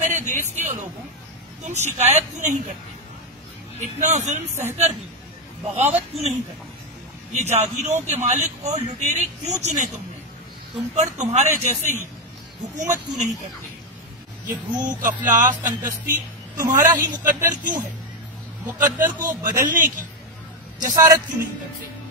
मेरे देश के लोगों, तुम शिकायत क्यों नहीं करते? इतना जुल्म सहकर भी बगावत क्यों नहीं करते? ये जागीरों के मालिक और लुटेरे क्यों चुने तुमने? तुम पर तुम्हारे जैसे ही हुकूमत क्यों नहीं करते? ये भूख, अफलास, तंगदस्ती तुम्हारा ही मुकद्दर क्यों है? मुकद्दर को बदलने की जसारत क्यों नहीं करते?